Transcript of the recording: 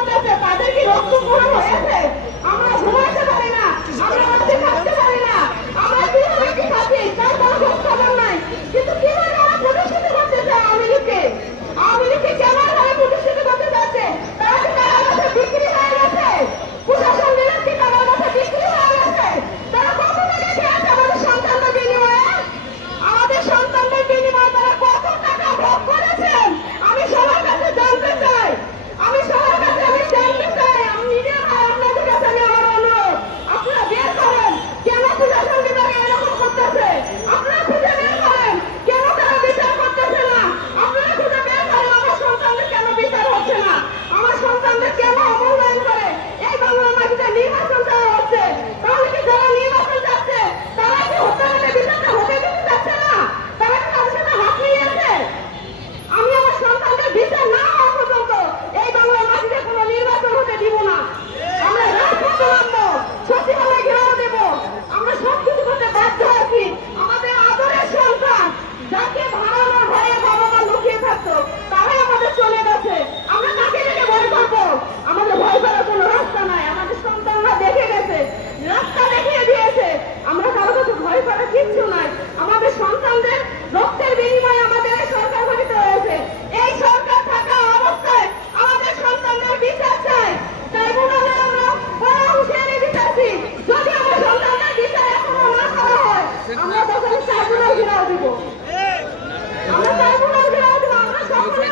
করতেছে তাদের কি রক্ত গরম হয়েছে? আমরা ঘুমাইতে পারি না, আমরা রাতে থাকতে পারি না, আমরা কিভাবে কি থাকি তার কোনো খোঁজ খবর নাই। কিন্তু কিভাবে ওরা প্রতিষ্ঠিত করতে চায় আওয়ামী লীগকে? আওয়ামী লীগকে কেমন ভাবে প্রতিষ্ঠিত করতে চাচ্ছে? তারা কি কারার কাছে বিক্রি হয়ে গেছে? প্রশাসন বিভাগ কি কারার কাছে বিক্রি হয়ে গেছে? তারা কত টাকা খেয়েছে আমাদের সন্তানদের বিনিময়ে? আমাদের সন্তানদের বিনিময়ে তারা কত টাকা ভোগ করেছেন আমি সবার কাছে জানতে চাই। আমি সবার কাছে জানতে চাই। আমি মিডিয়া ভাই আপনাদের কাছে আমি আমার অনুরোধ, আপনারা বের করেন কেন প্রশাসন বিভাগে এরকম করতেছে। আপনারা খুঁজে বের করেন কেন তারা বিচার করতেছে না। আপনারা খুঁজে বের করেন আমার সন্তানদের কেন বিচার হচ্ছে না, আমার সন্তানদের কেন অবহেলন করে এই বাংলার মাটিতে নির্বাচন দেওয়া হচ্ছে। তাহলে কি যারা নির্বাচন চাচ্ছে তারা কি হত্যাকাণ্ডের বিচারটা হতে দিতে চাচ্ছে না? তারা কি তাদের সাথে হাত মিলিয়েছে? আমি আমার সন্তানদের বিচার না হওয়া পর্যন্ত এই বাংলার মাটিতে কোনো নির্বাচন হতে দিব না। আমরা রাজপথে নামবো, সচিবালয় ঘেরাও দেব, আমরা সবকিছু করতে বাধ্য আছি। আমাদের আদরের সন্তান যাকে ভাড়ানোর ভয়ে বাবা মা লুকিয়ে থাকতো তারাই আমাদের চলে গেছে। আমরা কাকে দেখে ভয় করবো? আমাদের ভয় করার কোনো রাস্তা নাই। আমাদের সন্তানরা দেখে গেছে, রাস্তা দেখিয়ে দিয়েছে। আমরা কারো কাছে ভয় করার কিচ্ছু নাই। আমাদের সন্তানদের রক্তের বিনিময়ে আমাদের এই সরকার গঠিত হয়েছে। এই সরকার থাকা অবস্থায় আমাদের সন্তানদের বিচার চাই। ট্রাইব্যুনালে আমরা বড় হুঁশিয়ারি দিতেছি, যদি আমার সন্তানদের বিচার এখনো না করা হয় আমরা তখন ট্রাইব্যুনাল ঘেরাও দিব। আমরা ট্রাইব্যুনাল ঘেরাও দিব। আমরা সকলে